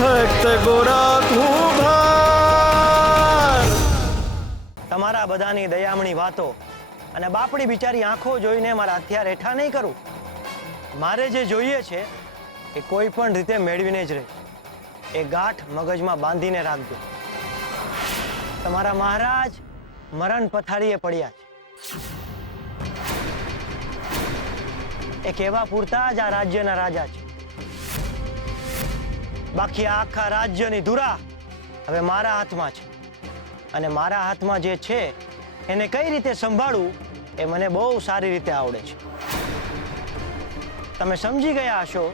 ભક્ત ગોરા કુંભાર। તમારા બધાની દયામણી વાતો અને બાપડી બિચારી આંખો જોઈને મારા હથિયાર હેઠા નહીં કરું। મારે જે જોઈએ છે એ કોઈ પણ રીતે મેળવીને જ રહે। એ ગાંઠ મગજમાં બાંધીને રાખજો। તમારા મહારાજ મરણ પથારીએ પડ્યા છે। એ કહેવા પૂરતા જ આ રાજ્યના રાજા છે। બાકી આખા રાજ્યની ધુરા હવે મારા હાથમાં છે અને મારા હાથમાં જે છે એને કઈ રીતે સંભાળવું એ મને બહુ સારી રીતે આવડે છે। તમે સમજી ગયા હશો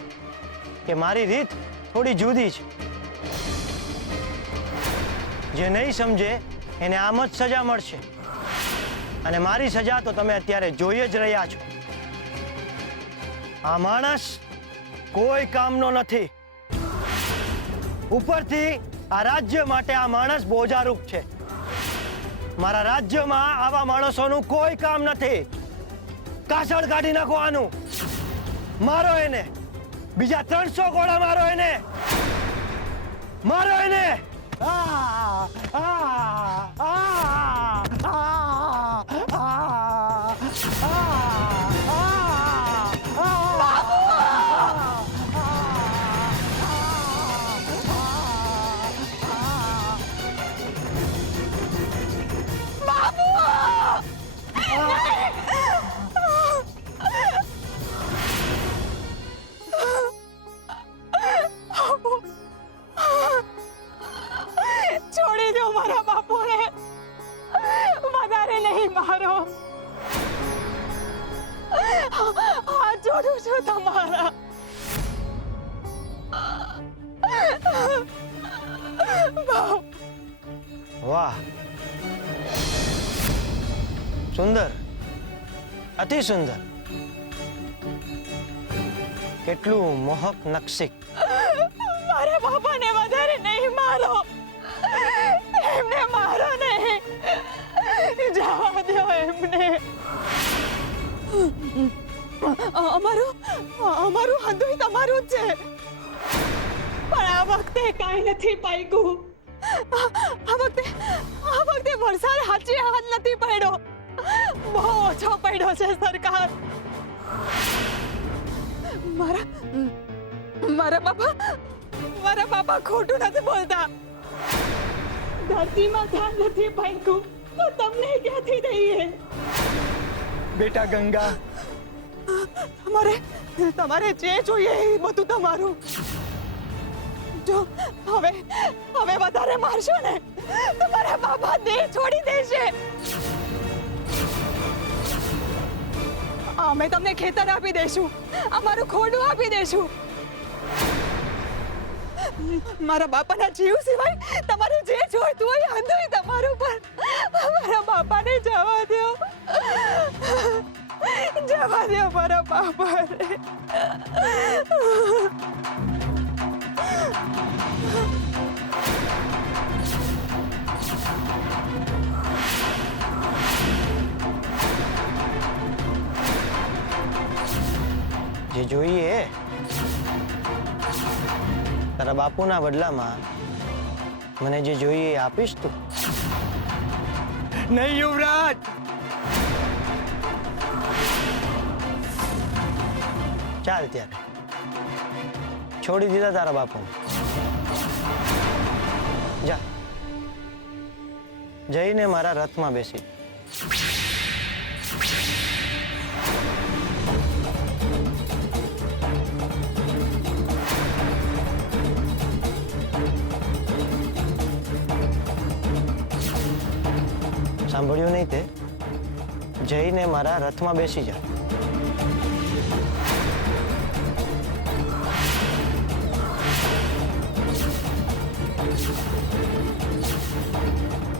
કે મારી રીત થોડી જુદી છે। જે નહીં સમજે એને આમ જ સજા મળશે અને મારી સજા તો તમે અત્યારે જોઈ જ રહ્યા છો। આ માણસ કોઈ કામનો નથી। ઉપરથી આ રાજ્ય માટે આ માણસ બોજારૂપ છે। મારા રાજ્યમાં આવા માણસોનું કોઈ કામ નથી। કાસળ કાઢી નાખો આનું। મારો એને, બીજા 300 ગોળા મારો એને, મારો એને। છોડી દો મારા બાપુને, વધારે નહીં મારો। હાથ જોડું છું તમારા। વાહ, સુંદર, અતિ સુંદર। કેટલું મોહક નકશિક। મારા બાપાને વધારે નહીં મારો, એમને મારો નહીં, જવા દો એમને। અમારું હંધુય તમારું જ છે, પણ આ વખતે કાંઈ નથી પાક્યું। આ વખતે વરસાદ હાચી હાથ નથી પડ્યો, બહુ ઓછો પડ્યો છે સરકાર। મારા બાપા ખોટું નથી બોલતા। ધરતીમાં ધાન નથી પાક્યું તો તમને ક્યાંથી દઈએ? બેટા ગંગા, તમારે જે જોઈએ એ બધું તમારું। જો હવે વધારે મારશો ને તો મારા બાપા દેહ છોડી દેશે। અમે તમને ખેતર આપી દઈશું, અમારું ખોડું આપી દઈશું। મારા બાપાના જીવ સિવાય તમારે જે જોઈતું હોય અંધુય તમારું, પણ મારા બાપાને જવા દો, જવા દો મારા બાપાને। જે જોઈએ તારા બાપુના બદલામાં મને જે જોઈએ એ આપીશ તું? નહીં યુવરાજ, ચાલ ત્યારે, છોડી દીધા તારા બાપુને। જા, જઈને મારા રથમાં બેસી। સાંભળ્યું નહીં તે? જઈને મારા રથમાં બેસી જા।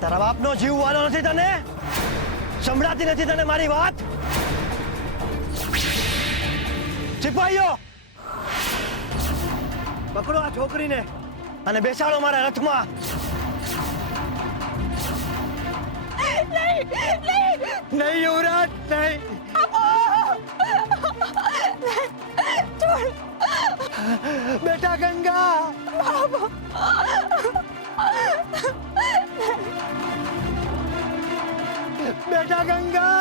તારા બાપનો જીવ વાલો નથી તને? સંભળાતી નથી તને મારી વાત? સિપાહીઓ, પકડો આ છોકરીને અને બેસાડો મારા રથમાં। નહીં યુવરાજ, નહીં। છોડ બેટા ગંગા, બાબા બેટા ગંગા